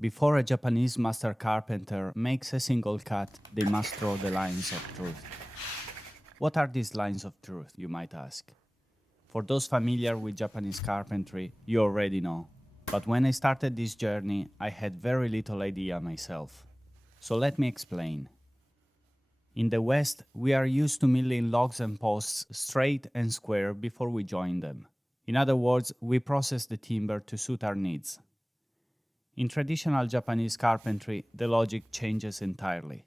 Before a Japanese master carpenter makes a single cut, they must draw the lines of truth. What are these lines of truth, you might ask? For those familiar with Japanese carpentry, you already know. But when I started this journey, I had very little idea myself. So let me explain. In the West, we are used to milling logs and posts straight and square before we join them. In other words, we process the timber to suit our needs. In traditional Japanese carpentry, the logic changes entirely.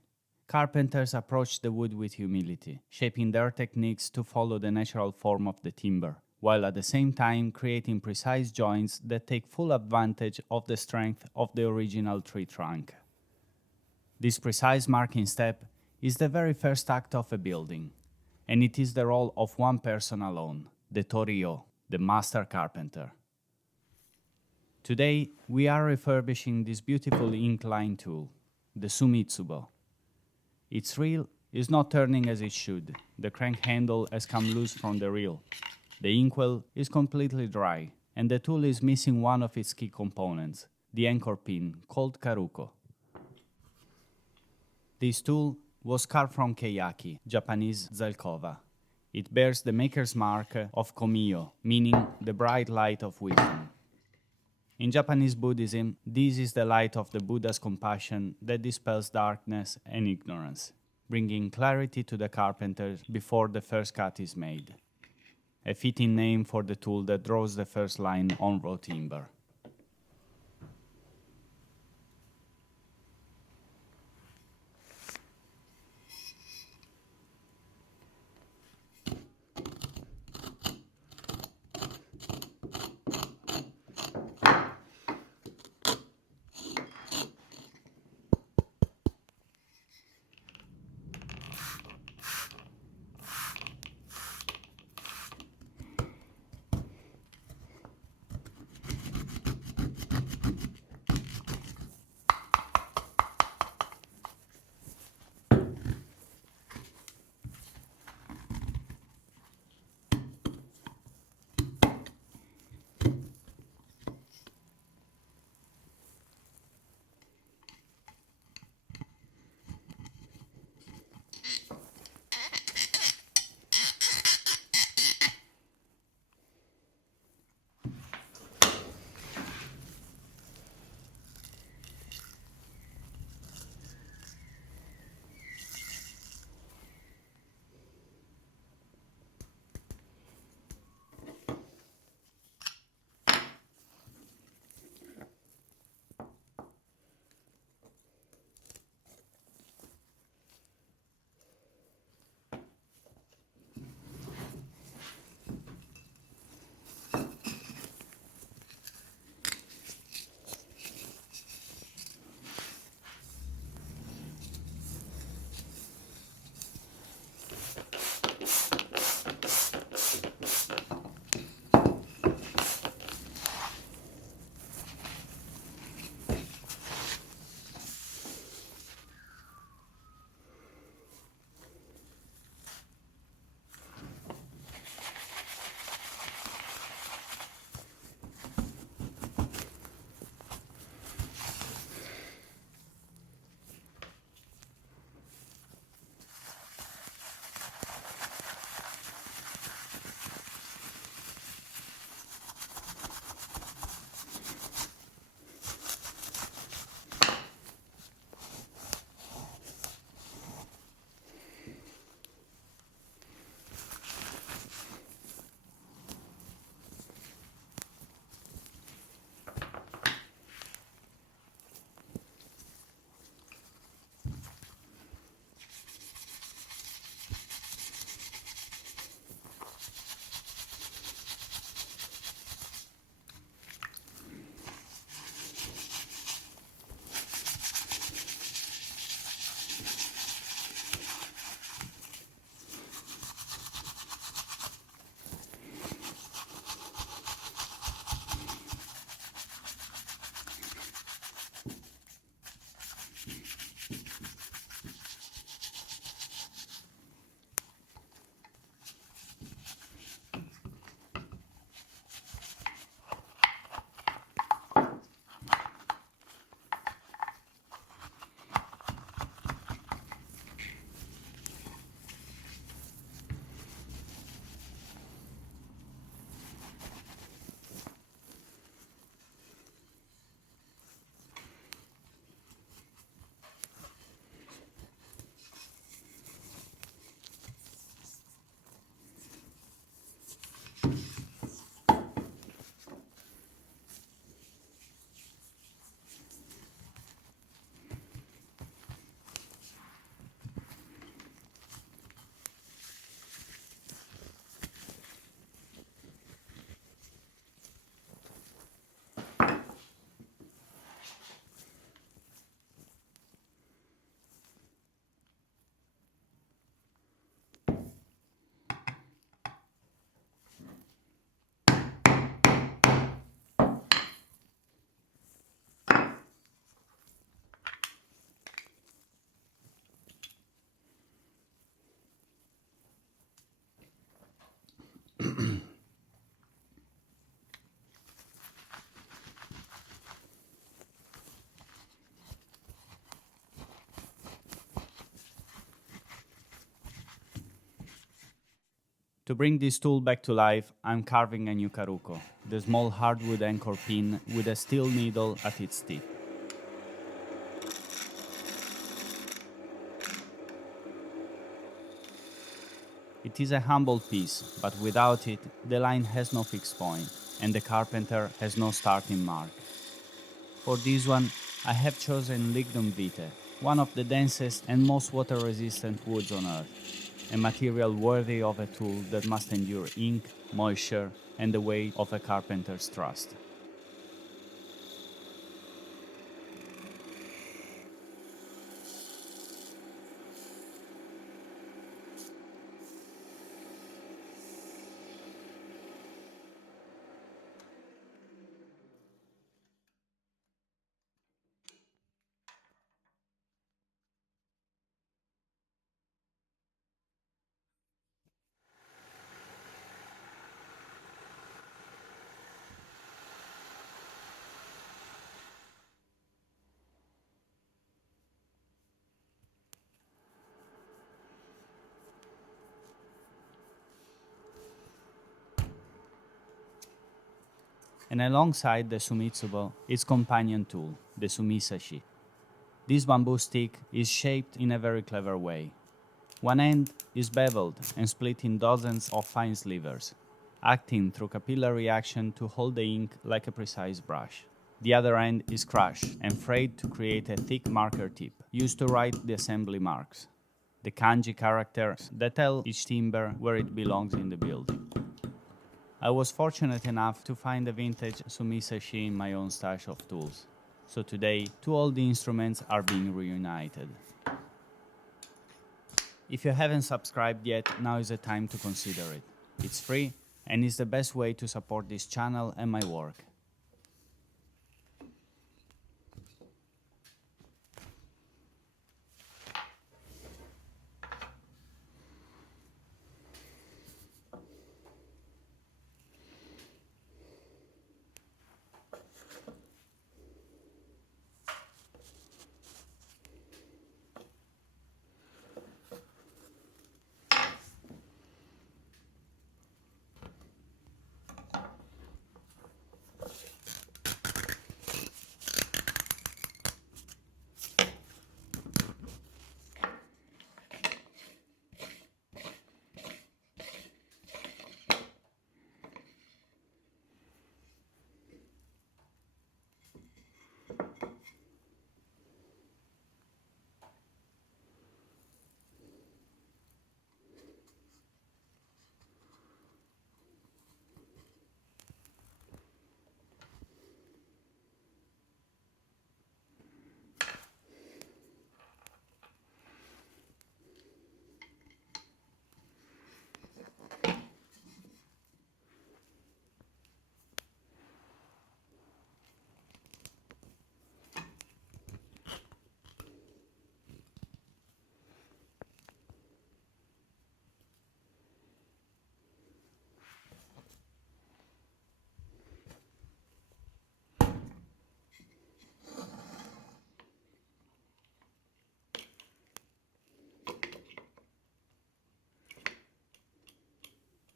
Carpenters approach the wood with humility, shaping their techniques to follow the natural form of the timber, while at the same time creating precise joints that take full advantage of the strength of the original tree trunk. This precise marking step is the very first act of a building, and it is the role of one person alone, the Tōryō, the master carpenter. Today, we are refurbishing this beautiful incline tool, the Sumitsubo. Its reel is not turning as it should. The crank handle has come loose from the reel. The inkwell is completely dry, and the tool is missing one of its key components, the anchor pin, called Karuko. This tool was carved from keiyaki, Japanese Zelkova. It bears the maker's mark of Kōmyō, meaning the bright light of wisdom. In Japanese Buddhism, this is the light of the Buddha's compassion that dispels darkness and ignorance, bringing clarity to the carpenter before the first cut is made. A fitting name for the tool that draws the first line on raw timber. To bring this tool back to life, I'm carving a new Karuko, the small hardwood anchor pin with a steel needle at its tip. It is a humble piece, but without it, the line has no fixed point, and the carpenter has no starting mark. For this one, I have chosen Lignum Vitae, one of the densest and most water-resistant woods on earth, a material worthy of a tool that must endure ink, moisture, and the weight of a carpenter's trust. And alongside the Sumitsubo, its companion tool, the Sumisashi. This bamboo stick is shaped in a very clever way. One end is beveled and split in dozens of fine slivers, acting through capillary action to hold the ink like a precise brush. The other end is crushed and frayed to create a thick marker tip, used to write the assembly marks, the kanji characters that tell each timber where it belongs in the building. I was fortunate enough to find a vintage Sumisashi in my own stash of tools, so today two old instruments are being reunited. If you haven't subscribed yet, now is the time to consider it. It's free and is the best way to support this channel and my work.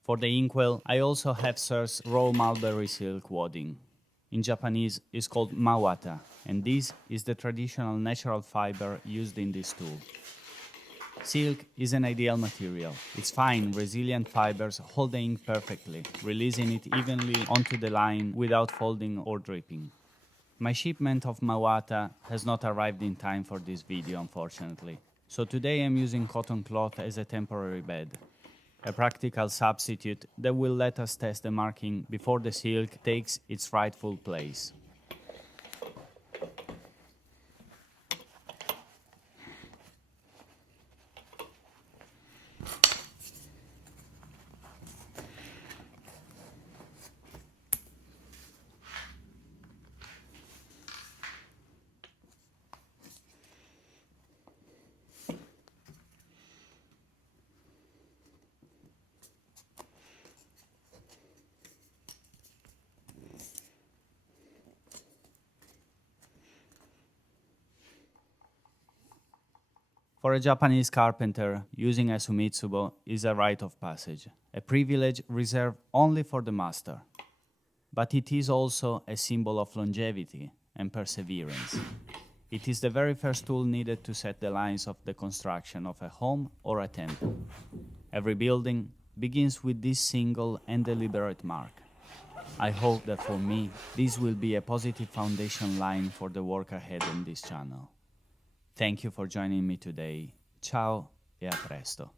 For the Inkwell, I also have sourced raw mulberry silk wadding. In Japanese, it's called mawata, and this is the traditional natural fiber used in this tool. Silk is an ideal material. Its fine, resilient fibers hold the ink perfectly, releasing it evenly onto the line without folding or dripping. My shipment of mawata has not arrived in time for this video, unfortunately, so today I'm using cotton cloth as a temporary bed. A practical substitute that will let us test the marking before the silk takes its rightful place. For a Japanese carpenter, using a Sumitsubo is a rite of passage, a privilege reserved only for the master. But it is also a symbol of longevity and perseverance. It is the very first tool needed to set the lines of the construction of a home or a temple. Every building begins with this single and deliberate mark. I hope that for me, this will be a positive foundation line for the work ahead on this channel. Thank you for joining me today. Ciao e a presto.